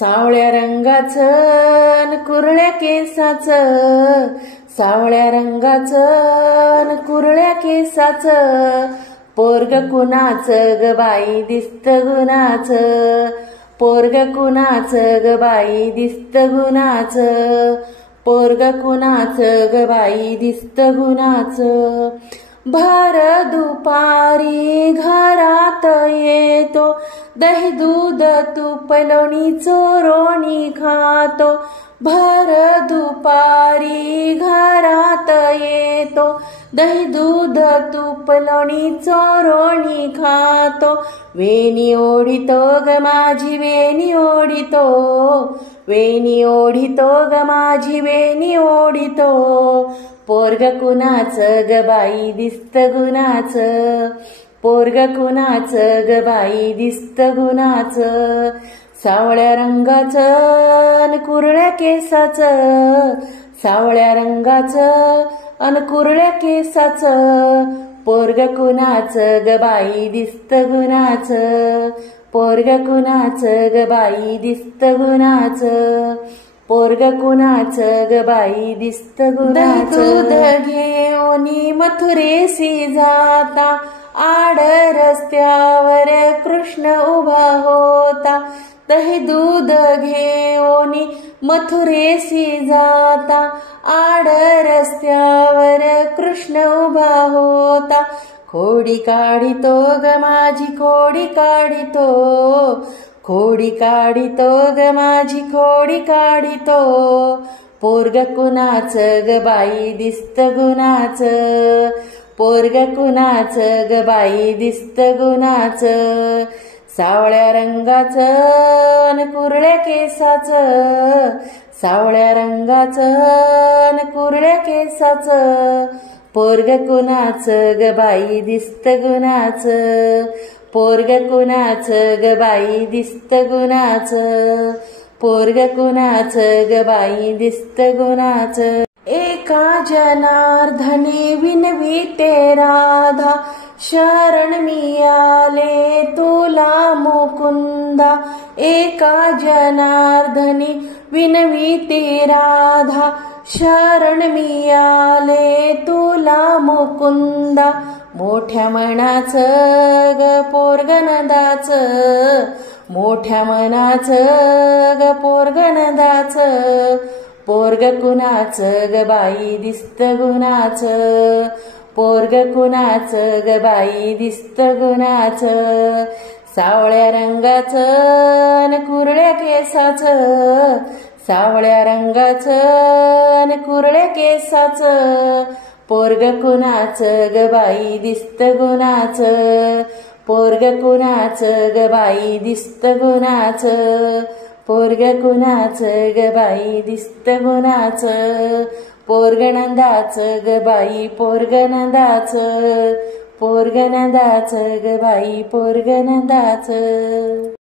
सावळ्या रंगाचं न कुरळ्या केसाचं, सावळ्या रंगाचं न कुरळ्या केसाचं, पोरग कुणाचं ग बाई दिसत गुणाचं, पोरग कुणाचं ग बाई दिसत गुणाचं, पोरग कुणाचं ग बाई दिसत गुणाचं. भर दुपारी घरात येतो, दही दूध तूप लोणी चोरोणी खातो. भर दुपारी घरात येतो, दही दूध तूप लोणी चोरोणी खातो. वेणी ओढितो ग माझी वेणी ओढितो, वेणी ओढितो ग माझी वेणी ओढितो, पोरग कुणाचं ग बाई दिसत गुणाचं, पोरग कुणाचं ग बाई दिसत गुणाचं. सावळ्या रंगाचं अन कुरळ्या केसाचं, सावळ्या रंगाचं अन कुरळ्या केसाचं, पोरग कुणाचं ग बाई दिसत गुणाचं, पोरग कुणाचं ग बाई दिसत गुणाचं, पोरग कुणाचं ग बाई दिसत गुणाचं. दूध घेऊनी मथुरेसी जाता, आड रस्त्यावर कृष्ण उभा होता. दही दूध घेऊनी मथुरेसी जाता, आड रस्त्यावर कृष्ण उभा होता. खोडी काढितो ग माझी खोडी काढितो, खोडी काढितो ग माझी खोडी काढितो, पोरग कुणाचं ग बाई दिसत गुणाचं, पोरग कुणाचं ग बाई दिसत गुणाचं. सावळ्या रंगाचं न कुरळ्या केसाचं, सावळ्या रंगाचं न कुरळ्या केसाचं, पोरग कुणाचं ग बाई दिसत गुणाचं, पोरग कुणाचं ग बाई दिसत गुणाचं, पोरग कुणाचं ग बाई दिसत गुणाचं. एका जनार्दनी विनविते राधा, शरण मी आले तुला मुकुंदा. एका जनार्दनी विनविते राधा, शरण मी आले तुला मुकुंदा. मोठ्या मनाचं ग पोरग नंदाचं, मोठ्या मनाचं ग पोरग नंदाचं, पोरग कुणाचं ग बाई दिसत गुणाचं, पोरग कुणाचं ग बाई दिसत गुणाचं. सावळ्या रंगाचं न कुरळ्या केसाचं, सावळ्या रंगाचं न कुरळ्या केसाचं, पोरग कुणाचं ग बाई दिसत गुणाचं, पोरग कुणाचं ग बाई दिसत गुणाचं, पोरग कुणाचं ग बाई दिसत गुणाचं, पोरग नंदाचं ग बाई पोरग नंदाचं, पोरग नंदाचं ग बाई पोरग नंदाचं.